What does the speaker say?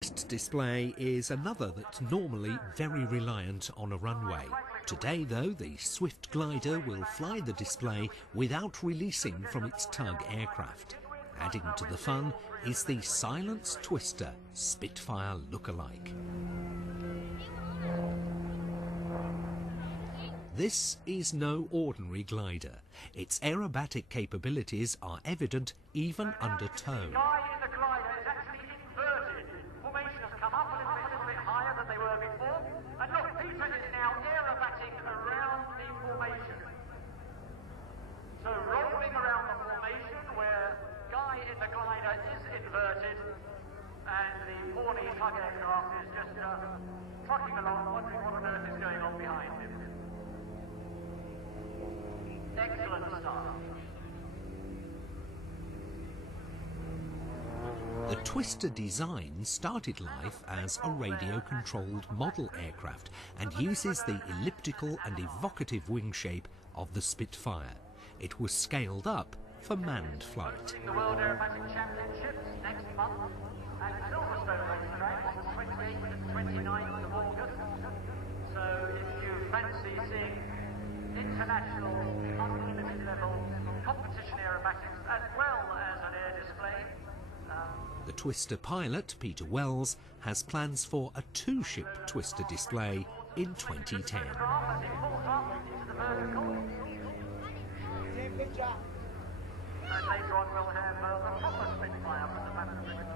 Display is another that's normally very reliant on a runway. Today though, the Swift glider will fly the display without releasing from its tug aircraft. Adding to the fun is the Silence Twister Spitfire lookalike. This is no ordinary glider. Its aerobatic capabilities are evident even under tow. The guy in the glider is actually inverted. Formation has come up a little bit higher than they were before. And look, Peter is now aerobating around the formation. So rolling around the formation where guy in the glider is inverted and the Morny tug aircraft is just trucking along, wondering what on earth is going on behind him. Excellent start. The Twister design started life as a radio-controlled model aircraft and uses the elliptical and evocative wing shape of the Spitfire. It was scaled up for manned flight. The World Aerobatic Championships next month at Silverstone racetrack on the 28th and 29th of August. So if you fancy seeing international, unlimited level competition aerobatics as well as an air display. The Twister pilot, Peter Wells, has plans for a two-ship Twister display in 2010. And later on we'll have the proper Spitfire from the